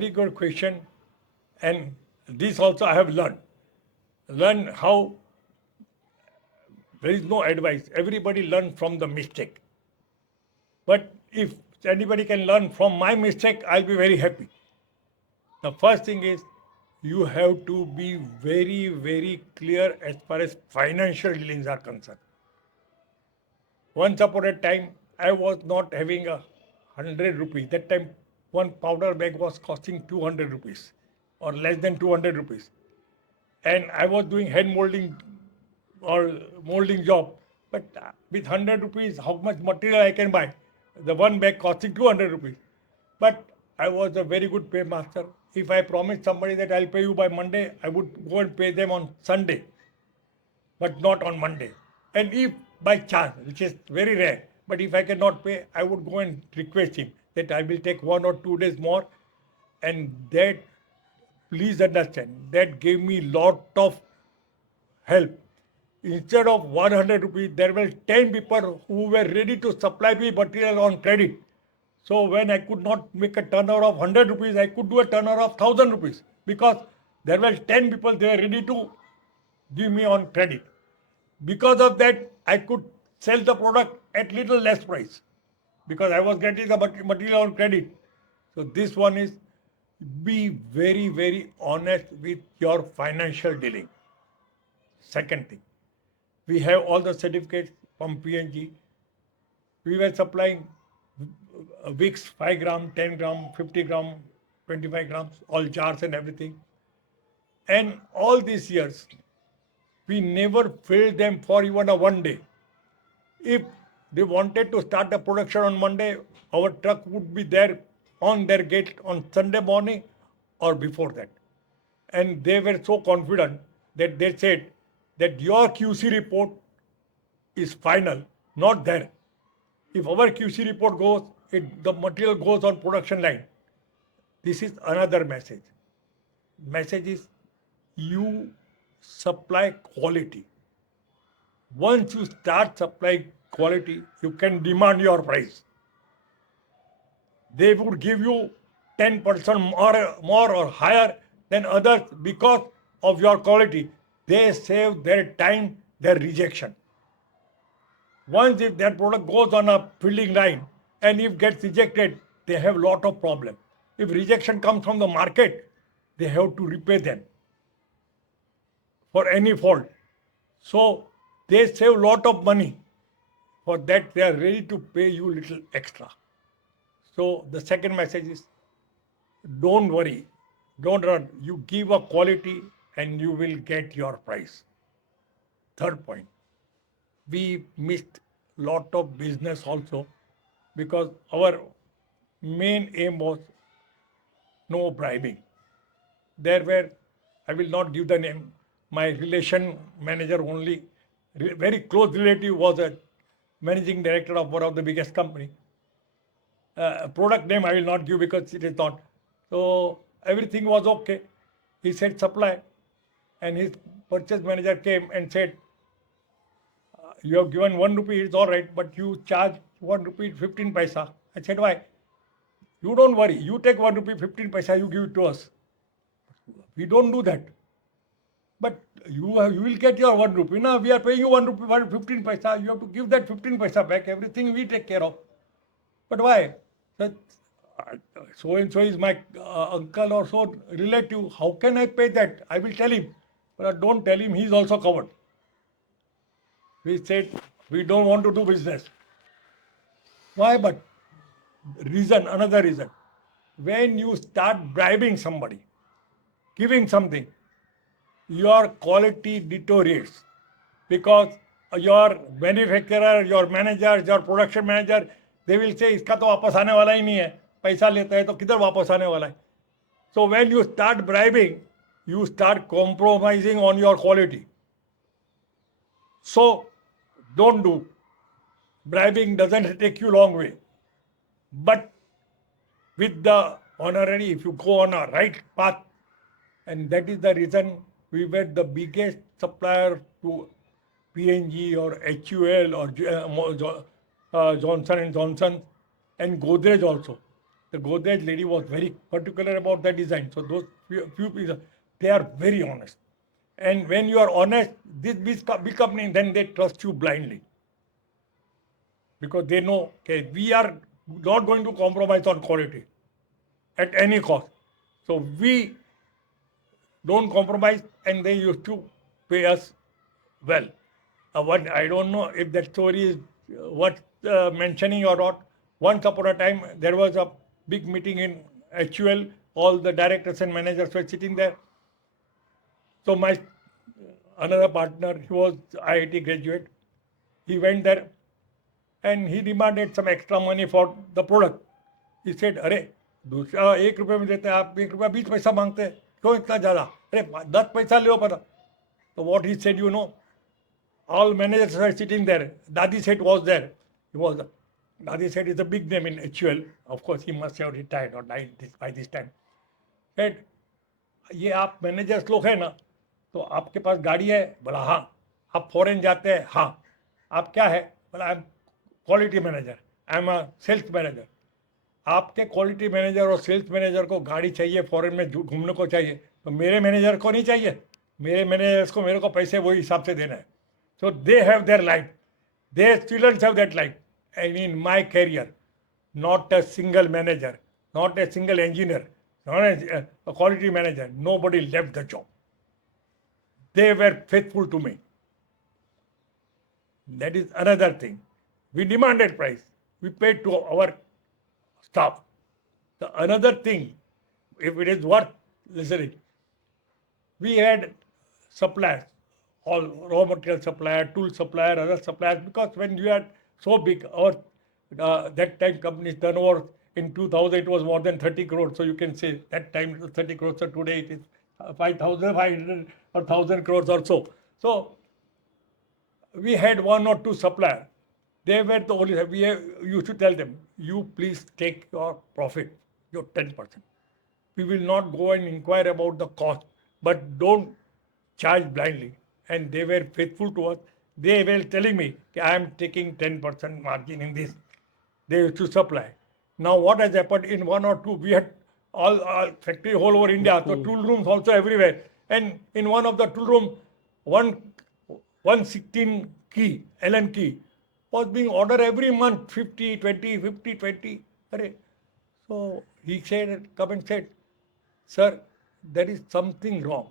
very good question. And this also I have learned. Learn how there is no advice. Everybody learns from the mistake. But if anybody can learn from my mistake, I'll be very happy. The first thing is you have to be very, very clear as far as financial dealings are concerned. Once upon a time, I was not having 100 rupees. That time, one powder bag was costing 200 rupees or less than 200 rupees. And I was doing hand molding or molding job. But with 100 rupees, how much material I can buy? The one bag costing 200 rupees. But I was a very good paymaster. If I promised somebody that I'll pay you by Monday, I would go and pay them on Sunday, but not on Monday. And if by chance, which is very rare, but if I cannot pay, I would go and request him that I will take 1 or 2 days more. And that, please understand, that gave me lot of help. Instead of 100 rupees, there were 10 people who were ready to supply me material on credit. So when I could not make a turnover of 100 rupees, I could do a turnover of 1000 rupees because there were 10 people, they were ready to give me on credit. Because of that, I could sell the product at little less price because I was getting the material on credit. So this one is, be very, very honest with your financial dealing. Second thing, we have all the certificates from P&G. We were supplying wicks 5 gram, 10 gram, 50 gram, 25 grams, all jars and everything. And all these years, we never failed them for even a 1 day. If they wanted to start the production on Monday, our truck would be there on their gate on Sunday morning or before that. And they were so confident that they said that your QC report is final, not there. If our QC report goes, the material goes on production line. This is another message. Message is you supply quality. Once you start supplying quality, you can demand your price. They would give you 10% more or higher than others because of your quality. They save their time, their rejection. Once if that product goes on a filling line and if gets rejected, they have lot of problem. If rejection comes from the market, they have to repay them for any fault. So they save lot of money. For that, they are ready to pay you little extra. So the second message is, don't worry, don't run. You give a quality and you will get your price. Third point, we missed lot of business also because our main aim was no bribing. There were, I will not give the name, my relation manager only, very close relative was a managing director of one of the biggest company. Product name I will not give because it is not. So everything was okay. He said supply, and his purchase manager came and said, you have given 1 rupee, it's all right, but you charge 1 rupee 15 paisa. I said, why? You don't worry, you take 1 rupee 15 paisa, you give it to us. We don't do that. But you will get your 1 rupee. Now we are paying you 1 rupee 15 paisa. You have to give that 15 paisa back. Everything we take care of. But why? So and so is my uncle or so relative. How can I pay that? I will tell him. But don't tell him, he is also covered. We said we don't want to do business. Why? But reason, another reason. When you start bribing somebody, giving something, your quality deteriorates because your manufacturer, your manager, your production manager, they will say, इसका तो वापस आने वाला ही नहीं है, पैसा लेता है तो किधर वापस आने वाला है. So when you start bribing, you start compromising on your quality. So don't do. Bribing doesn't take you long way. But with the honorary, if you go on a right path, and that is the reason we were the biggest supplier to P&G or HUL or Johnson & Johnson and Godrej also. the Godrej lady was very particular about the design. So those few people, they are very honest. And when you are honest, this big company, then they trust you blindly. Because they know, okay, we are not going to compromise on quality at any cost. So we don't compromise, and they used to pay us well. What I don't know if that story is worth mentioning or not. Once upon a time, there was a big meeting in HUL. All the directors and managers were sitting there. So my another partner, he was IIT graduate. He went there and he demanded some extra money for the product. He said, अरे दूसरा 1 रुपये में देते हैं, आप 1 रुपया 20 पैसा मांगते हैं, क्यों इतना ज़्यादा? अरे 10 पैसा लो पता. So what he said, all managers were sitting there. Dadi Seth was there. Dadi Seth is a big name in HUL. Of course, he must have retired or died by this time. Said, ये आप managers लोग हैं ना, तो आपके पास गाड़ी है? बोला हाँ. आप फॉरेन जाते हैं? हाँ. आप क्या है? बोला I am quality manager, I am a sales manager. आपके क्वालिटी मैनेजर और सेल्स मैनेजर को गाड़ी चाहिए, फॉरेन में घूमने को चाहिए, तो मेरे मैनेजर को नहीं चाहिए. मेरे मैनेजर्स को मेरे को पैसे वही हिसाब से देना है. So they have their life. Their students have that life. And in my career, not a single manager, not a single engineer, not a quality manager, nobody left the job. They were faithful to me. That is another thing. We demanded price. We paid to our staff. The another thing, if it is worth listening, we had suppliers, all raw material supplier, tool supplier, other suppliers, because when you are so big, our that time company's turnover in 2000 it was more than 30 crores. So you can say that time it was 30 crores. So today it is 5,500 or 1,000 crores or so. So we had 1 or 2 suppliers. They were the only. We used to tell them, you please take your profit, your 10%. We will not go and inquire about the cost, but don't charge blindly. And they were faithful to us. They were telling me, I am taking 10% margin in this. They used to supply. Now what has happened in 1 or 2, we had all factory all over India, so tool rooms also everywhere. And in one of the tool room, 116 key, Allen key, was being ordered every month, 50, 20, 50, 20. So he said, come and said, sir, there is something wrong.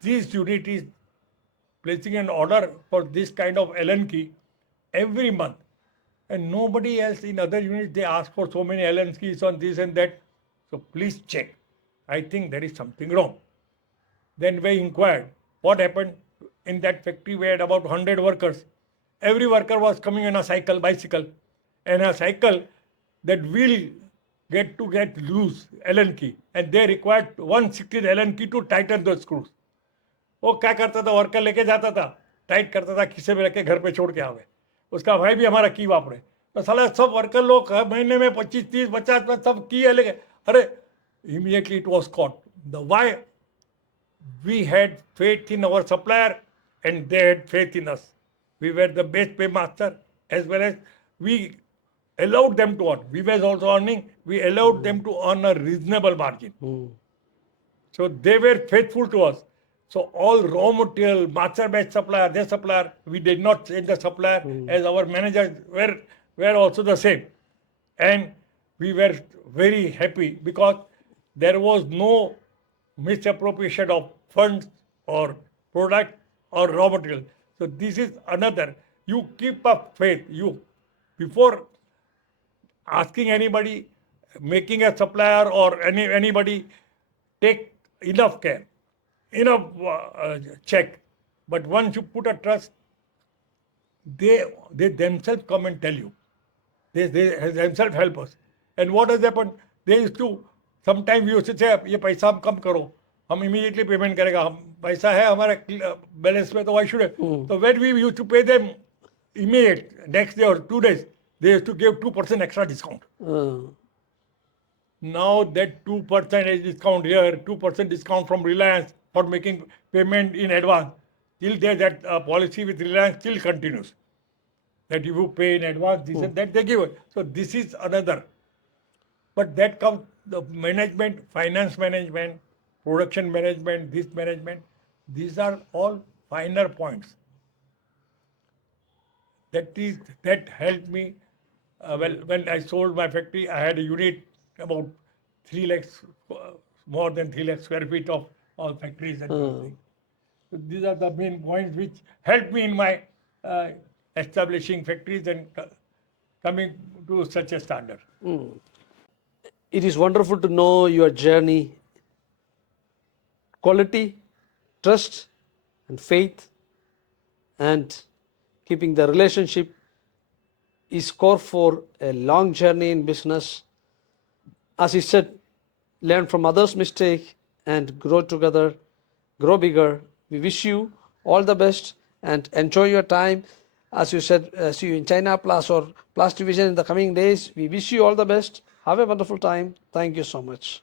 This unit is placing an order for this kind of Allen key every month. And nobody else in other units, they ask for so many Allen keys on this and that. So please check. I think there is something wrong. Then we inquired. What happened? In that factory, we had about 100 workers. Every worker was coming on a bicycle. And a cycle, that wheel get loose, Allen key. And they required 116 Allen key to tighten the screws. वो क्या करता था, worker लेके जाता था, tight करता था, खिसे में रख के घर पे छोड़ के आवे. उसका भाई भी हमारा की वापरे. तो साला सब वर्कर लोग महीने में 25, 30, 50 सब की है लेके. अरे immediately it was caught. The why? We had faith in our supplier and they had faith in us. We were the best paymaster, as well as we allowed them to earn. We were also earning. We allowed them to earn a reasonable margin. So they were faithful to us. So all raw material, master batch supplier, their supplier, we did not change the supplier, as our managers were also the same. And we were very happy because there was no misappropriation of funds or product or raw material. So this is another. You keep up faith. You, before asking anybody, making a supplier or anybody, take enough care, enough check. But once you put a trust, they themselves come and tell you. They themselves help us. And what has happened? They used to, sometimes we used to say, ये पैसा हम कम करो, हम immediately payment करेगा, हम पैसा है हमारे balance में, तो why should it? So when we used to pay them immediate, next day or 2 days, they used to give 2% extra discount. Now that 2% is discount here, 2% discount from Reliance for making payment in advance, till there that policy with Reliance still continues. That if you pay in advance, this and that they give it. So this is another. But that comes the management, finance management, production management, this management. These are all finer points. That helped me. Well, when I sold my factory, I had a unit about 3 lakhs, more than 3 lakh square feet of all factories and everything. So these are the main points which helped me in my establishing factories and coming to such a standard. It is wonderful to know your journey, quality, trust, and faith, and keeping the relationship is core for a long journey in business. As you said, learn from others' mistake and grow together, grow bigger. We wish you all the best and enjoy your time. As you said, see you in China Plus or Plus Division in the coming days. We wish you all the best. Have a wonderful time. Thank you so much.